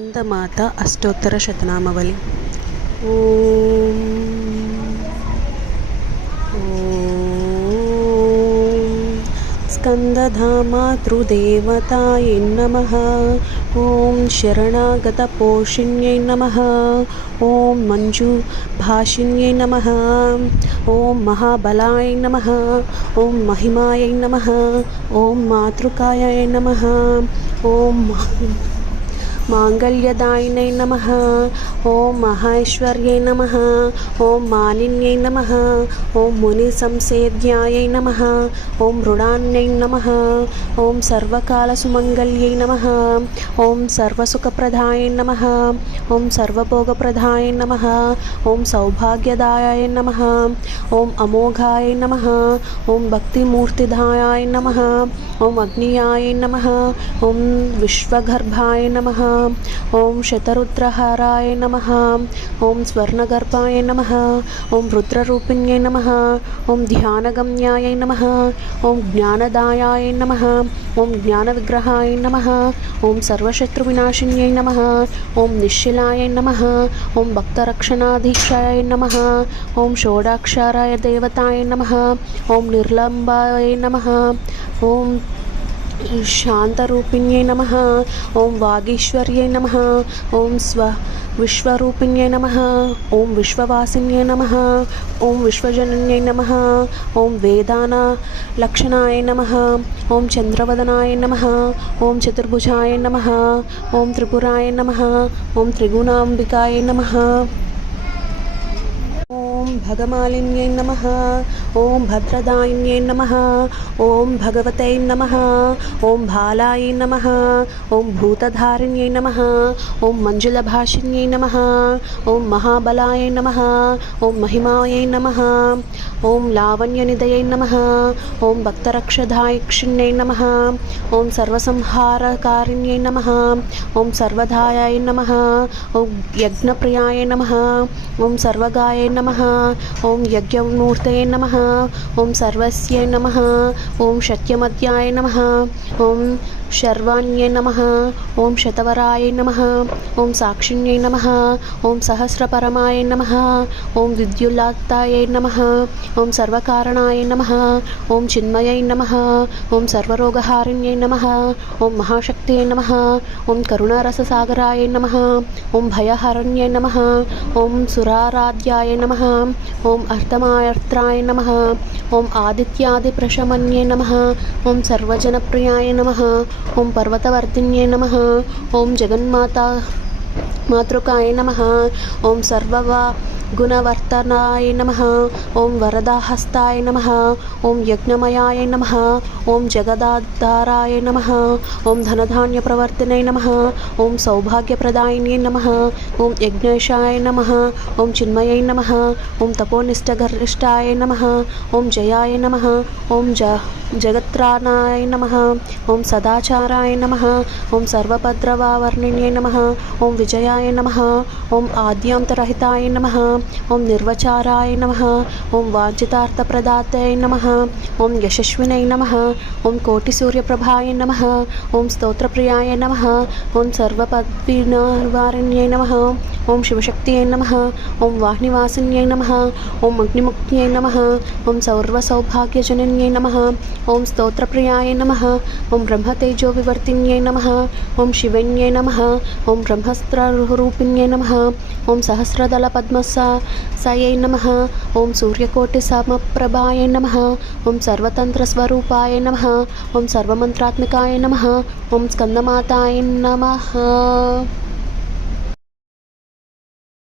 स्कंदमाता अष्टोत्तर शतनामावली। ओम स्कंदधामातृदेवतायै नमः। ओम शरणागतपोषिण्यै नमः। ओम मंजुभाषिण्यै नमः। ओम महाबलाय नमः। ओम महिमायै नमः। ओम मातृकायै नमः। ओम मांगल्यदायिन्यै नमः। ओम माहेश्वर्यै नमः। ओम मानिन्यै नमः। ओम मुनिसंसेव्यायै नमः। ओम मृडान्यै नमः। ओम सर्वकालसुमंगल्यै नमः। ओम सर्वसुखप्रदाय नमः। ओम सर्वभोगप्रदाय नमः। ओम सौभाग्यदाय नमः। ओम अमोघाय नमः। ओम भक्तिमूर्तिदाय नमः। ओम अग्नियाय नमः। ओम विश्वगर्भाय नमः। ओम शतरुद्रहाराय नमः। ओम स्वर्णगर्भाय नमः। ओम रुद्ररूपिण्यै नमः। ओम ध्यानगम्याय नमः। ओम ज्ञानदायाय नमः। ओम ज्ञानविग्रहाय नमः। ओम सर्वशत्रुविनाशिन्यै नमः। ओम निश्चलाय नमः। ओम भक्तरक्षणाधीक्षाय नमः। ओम षोडाक्षराय देवताय नमः। ओम निर्लंबाय नमः। ओम शांतरूपिण्यै नमः। ओम वागीश्वर्यै नमः। ओम विश्वरूपिण्यै नमः। ओम विश्ववासिन्यै नमः। ओम विश्वजनन्यै नमः। ओम वेदानालक्षणाय नमः। ओम चंद्रवदनाय नमः। ओम चतुर्भुजाय नमः। ओम त्रिपुराय नमः। ओम त्रिगुणांबिकाय नमः। ओम भगमालिन्यै नमः। ओम भद्रदायिन्यै नमः। ओम भगवते नमः। ओम भालाय नमः। ओम भूतधारिण्यै नमः। ओम मंजुलभाषिण्यै नमः। ओम महाबलाय नमः। ओम महिमायै नमः। ओम लावण्यनिधये नमः। ओम भक्तरक्षदायिक्षिण्यै नमः। ओम सर्वसंहारकारिण्यै नमः। ओम सर्वदायाय नमः। ओम यज्ञप्रियाय नमः। ओम सर्वगाय नमः। ओम यज्ञमूर्तये नमः। ओम सर्वस्यै नमः। ओम शक्यमध्याय नमः। ओम शर्वाण्यै नमः। ओम शतवराय नमः। ओम साक्षिण्यै नमः। ओम सहस्रपरमाय नमः। ओम विद्युल्लातायै नमः। ओम सर्वकारणाय नमः। ओम चिन्मयै नमः। ओम सर्वरोगहारिण्यै नमः। ओम महाशक्त्यै नमः। ओम करुणारससागराय नमः। ओम भयहरण्यै नमः। ओम सुराराध्याय नमः। ओम अर्धमायत्राय नमः। ओम आदित्यादिप्रशमन्यै नमः। ओम सर्वजनप्रियाय नमः। ओम पर्वतवर्धिन्यै नमः। ओम जगन्माता मातृकाय नमः। ओम गुणवर्तनाय नमः। ओम वरदाहस्ताय नमः। ओम यज्ञमयाय नमः। ओम जगदाधाराय नमः। ओम धनधान्यप्रवर्तिने नमः। ओम सौभाग्यप्रदायिने नमः। ओम यज्ञेशाय नमः। ओम चिन्मयै नमः। ओम तपोनिष्ठगरिष्ठाय नमः। ओम जयाय नमः। ओम जगत्राणाय नमः। ओम सदाचाराय नमः। ओम सर्वभद्रवावर्णिन्ये नमः। ओम विजयाय नमः। ओम आद्यांतरहिताय नमः। ओम निर्वचाराय नमः। ओम वाञ्छितार्थप्रदाताय नमः। ओम यशस्विने नमः। ओम कोटिसूर्यप्रभाय नमः। ओम स्तोत्रप्रियाय नमः। ओम सर्वपद्विनिवारिण्यै नमः। ओम शिवशक्त्यै नमः। ओम वाह्निवासिन्यै नमः। ओम अग्निमुख्यै नमः। ओम सर्वसौभाग्यजनन्यै नमः। ओम स्तोत्रप्रियाय नमः। ओम ब्रह्मतेजोविवर्तिन्यै नमः। ओम शिवन्यै नमः। ओम ब्रह्मस्त्ररूपिण्यै नमः। ओम सहस्रदलपद्मसायै नमः। ओम सूर्यकोटिसमप्रभाय नमः। ओम सर्वतन्त्रस्वरूपाय नमः। ओम सर्वमन्त्रात्मिकाय नमः। ओम स्कंदमाताय नमः।